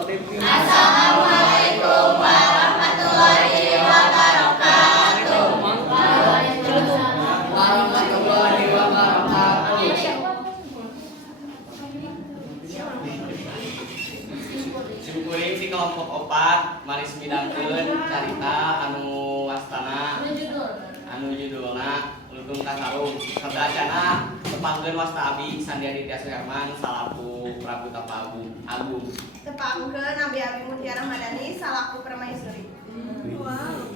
Assalamualaikum warahmatullahi wabarakatuh. Warahmatullahi wabarakatuh. Simkuring si kelompok opat maris midangkeun carita anu wastana anu judulna Ludung Tasarung sadacana tepangkeun wasta abi Sandi Aditya Suherman salaku Prabu Tapa Agung Tepangkeun Abi Mutiara Madani salaku permaisuri.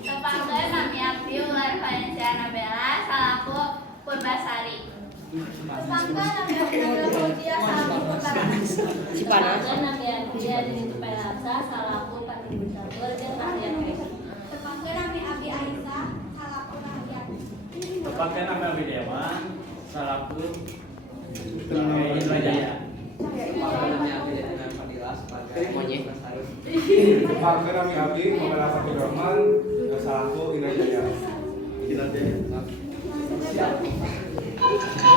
Tepangkeun Nami Abdi Ular Valenciana Bella salaku Purbasari. Tepangkeun Abi Abdi Mutia salaku Purbarasa. Tepangkeun Nami Abdi Adini Tupelasa salaku Patri Bersabur jeung Ahlian Wes. Tepangkeun Abi Aisyah salaku Rahayan. Tepangkeun Abi Widewa salaku Indra Jaya. Tepangkeun Nami Abdi Muhammad Fatur Rahman salaku Indra Jaya.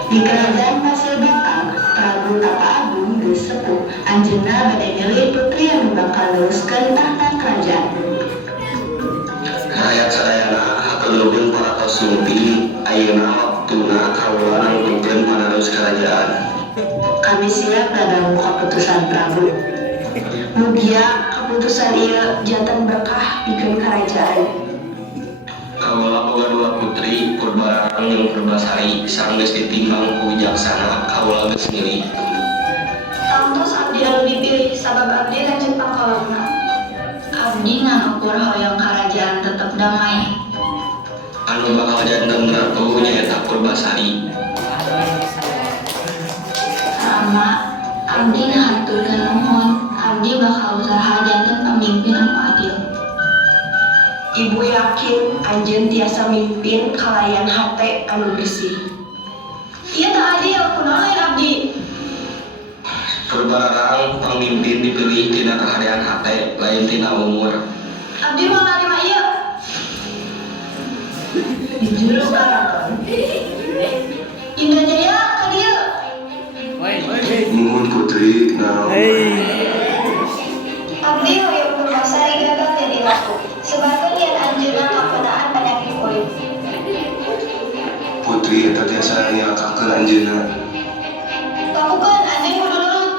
Di kerajaan Pasir Bakal, Prabu Tapa Agung geus sepuh, anjeunna bade milih putri anu bakal neruskeun tahta kerajaan. Rakyat sadayana hakeun para sumpi ayeuna waktuna kaula nangtungkeun panerus kerajaan. Kami siap dalam keputusan Prabu. Mugia keputusan ieu janten berkah pikeun kerajaan. Kaula boga dua putri Purbararang jeung Purbasari sareng geus ditimbang ku wijaksana kaula geus milih. Tangtos abdi anu dipilih sabab abdi rajin pangkolongna. Abdi nganukur hoyong kerajaan tetep damai. Anu bakal janten ratu nyaeta Purbasari. Rama, abdi ngahaturkeun nuhun. Abdi bakal usaha janten pamimpin anu adil. Ibu yakin anjeun tiasa mimpin kalayan hate anu bersih. Ieu teu adil kunaon lain abdi? Purbararang pamimpin dipilih tina kahadean hate lain tina umur. Abdi mau narima ieu. Di juru karaton. Indra Jaya ka dieu. Nuhun putri naon. Abdi hoyong Purbasari gagal jadi ratu. Sebagai yen anjeunna kakenaan penyakit kulit. Putri eta tiasa nyalakakeun anjeunna. Lakukan anjeun kudu nurut.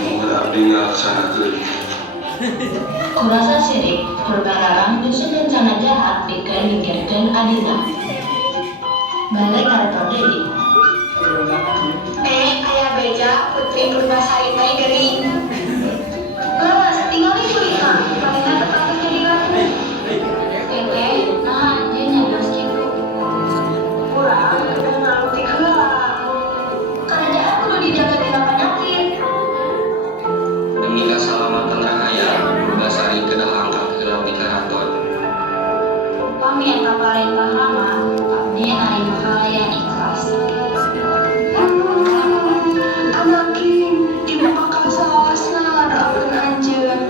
Nuhun abdi ngalaksanakeun. Kurasa sirik, Purbararang dusun rencana jahat pikeun ningkirkeun adina. Balik karaton deui. Aya beja putri Purbasari teh geuning. Lawas tinggali kulitna, palingan tetap jadi ratu. Nah anjeun nyabos kitu. Urang kudu ngalutik heula. Kerajaan kudu dijaga tina penyakit. Demi keselamatan rakyat, Purbasari kedah angkat heula di karaton. Upami eta paling pahama, abdi narima kalayan ikhlas. Anakin, ibu bakal salawasna doakeun anjeun.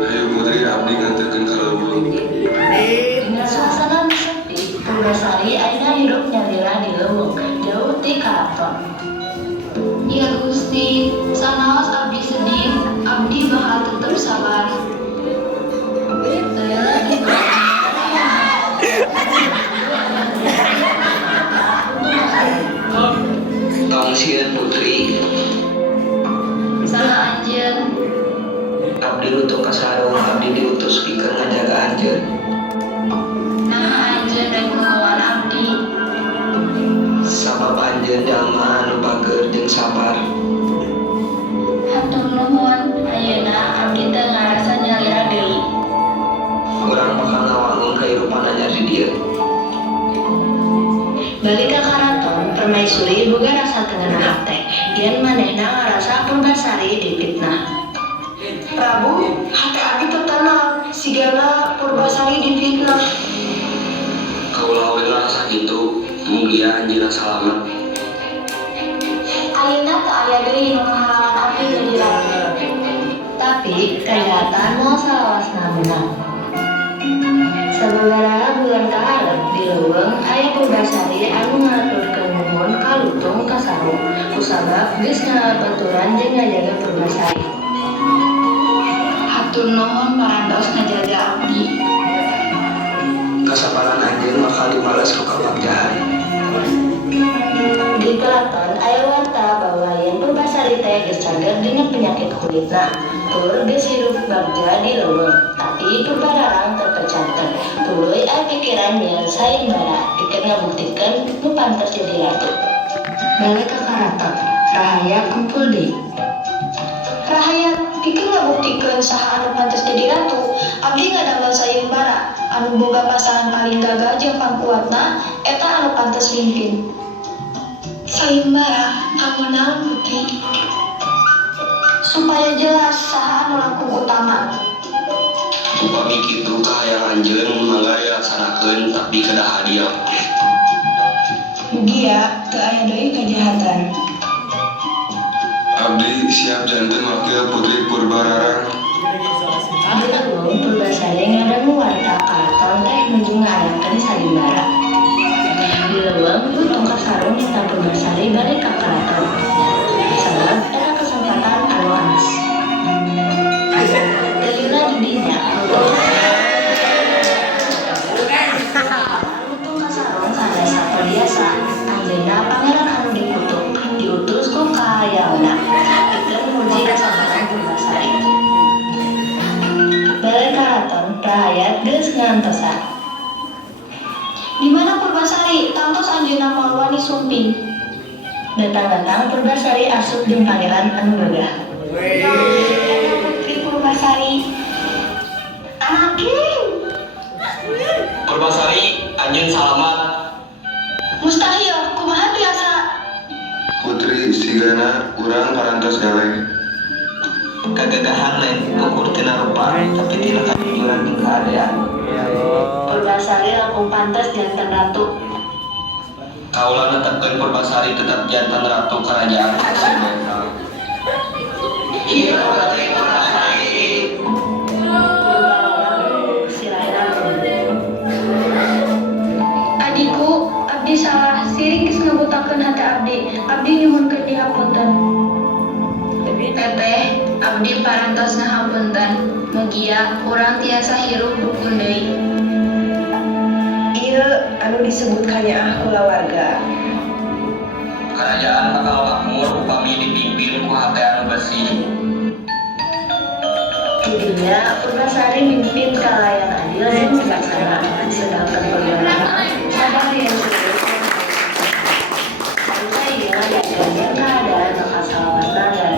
Hayu putri abdi nganterkeun ka leuweung. Dengan suasana nu sepi, Purbasari ayeuna hidup nyalira di leuweung, jauh ti karaton. Ya Gusti, sanaos abdi sedih, abdi bakal tetep sabar. Tong sieun putri, Saha anjeun? abdi nutup ka sarung, abdi diutus pikeun ngajaga anjeun. Nah anjeun rek ngelawan abdi. Sabab anjeun jalma anu bager jeung sabar. Hatur nuhun, ayeuna abdi teu ngarasa nyalira deui. Urang bakal ngawangun kahirupan anyar di dieu. Balik ka karaton, permaisuri boga rasa teu ngeunah hate. Yen manehna ngarasa Purbasari difitnah. Prabu, hate abdi teu tenang, sigana Purbasari difitnah. Kaula we ngarasa kitu, mugia anjeunna salamet. Ayeuna teu aya deui nu ngahalangan abdi jadi ratu. Tapi kelihatan moal salawasna menang. Sababaraha bulan kaharep di leuweung aya Purbasari anu ngaturkeun nuhun ka Lutung Tasarung. sabab geus ngabaturan jeung ngajaga Purbasari. Hatur nuhun parantos ngajaga abdi. Kasabaran anjeun bakal dibalas ku kabagjahan. Di keraton aya warta bahwa yen Purbasari teh geus cager dengan penyakit kulitna. Pur geus hirup bagja di leuweung, tapi Purbararang teu pecanten. Tuluy aya pikiran yen sayembara pikeun ngabuktikeun nu pantes jadi ratu. Balik ka karaton, Rahaya kumpul deui. Rahaya pikeun ngabuktikeun saha anu pantes jadi ratu. Abdi ngadamel sayembara anu boga pasangan paling gagah jeung pangkuatna eta anu pantes mimpin. Sayembara kanggo naon putri? Supaya jelas saha anu langkung utama. Upami kitu kahayang anjeun mangga dilaksanakeun tapi kedah hadiah. Mugia teu aya deui kajahatan. Abdi siap janten wakil Putri Purbararang. Belum Purbasari ngadangu warta karaton teh nuju ngarayakeun sayembara. Di leuweung Butung Kasarung minta Purbasari balik ka karaton. Sabab eta kesempatan anu anas. Delila di dinya Butung Kasarung kada saperdiasa. Anjeunna pangeran anu dikutuk diutus ku kahayaona pikeun muji kasempatan Purbasari. Balik karaton rakyat geus ngantosan. Di mana Purbasari? Tangtos anjeunna moal wani sumping. Datang-datang Purbasari asup jeung pangeran anu gagah. Eta Putri Purbasari. Anaking. Purbasari, anjeun salamat. Mustahil, kumaha biasa. Putri sigana urang parantos galeh. Kagagahan lain ukur tina rupa, tapi tina kajujuran jeung keadaan. Purbasari langkung pantas janten ratu. Kaula netepkeun Purbasari tetap jantan ratu kerajaan Sunda. Iya, Putri Purbasari. Adikku, abdi salah. Siring geus ngabutakeun hate abdi. Abdi nyuhunkeun dihapunten. Teteh, abdi parantos ngahapunten. Mugia urang tiasa hirup rukun deui. Ieu anu disebut kanyaah kulawarga. Kerajaan bakal makmur upami dipimpin ku hate anu bersih. Tidinya Purbasari mimpin kalayan adil dan bijaksana, sedangkan Purbararang sabar yang sulit. Sampai dia menjaga keadaan bakal salamatna dan